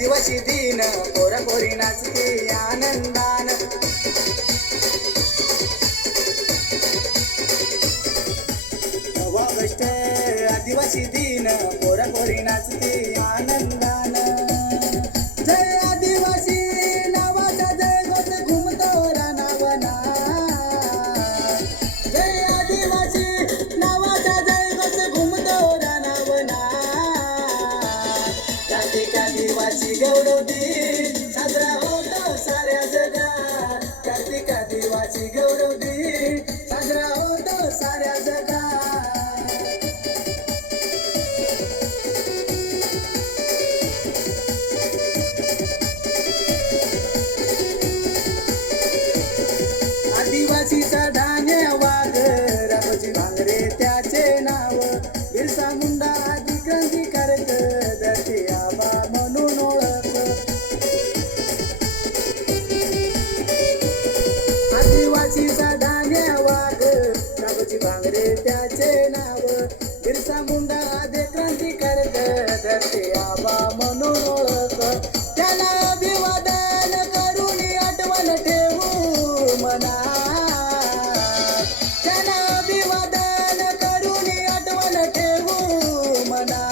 दिवशी दिन पोरी नाचते आनंदान. नऊ ऑगस्ट आदिवासी दिन पोरी नाचते आनंदान. रामोजी भांगरे त्याचे नाव बिरसा मुंडा आदी क्रांतिकारक धरती आबा म्हणून ओळख त्याला अभिवादन करून आठवण ठेवू मना त्याला अभिवादन करून आठवण ठेवू मना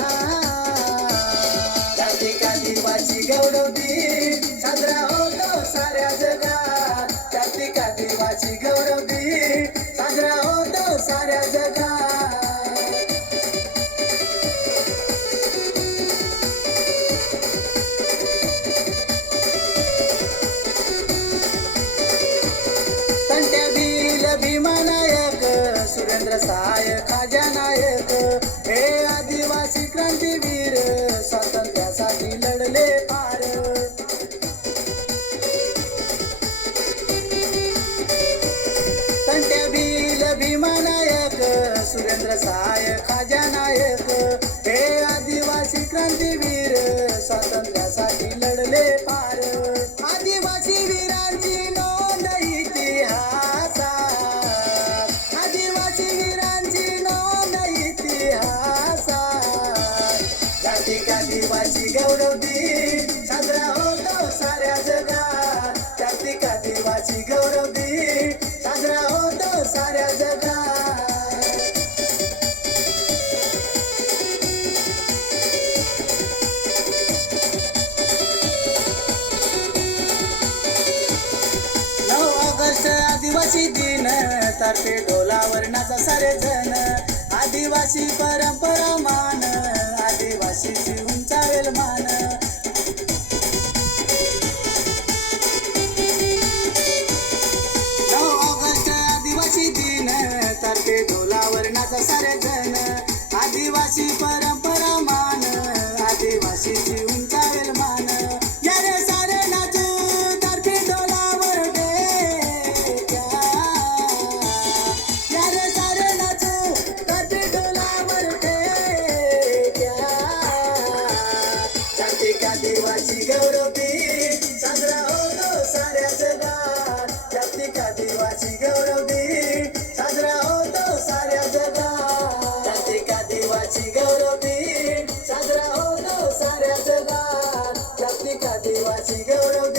कार्तिक आदिवासी गौरव दिन साजरा होतो साऱ्या जगात. कार्तिक आदिवासी गौरव सुरेंद्र साय खाजा नायक हे आदिवासी क्रांतीवीर स्वातंत्र्यासाठी लढले फार तंट्या भील भीमानायक सुरेंद्र साय खाजा नायक हे आदिवासी क्रांतीवीर आदिवासी दिन तर्फे ढोलावर नाचा सारे जण. आदिवासी परंपरा आदिवासी साजरा होतो साऱ्या जगात. जागतिक आदिवासी गौरव साजरा होतो साऱ्या जगात. जागतिक आदिवासी गौरव साजरा होतो साऱ्या जगात. जागतिक आदिवासी गौरव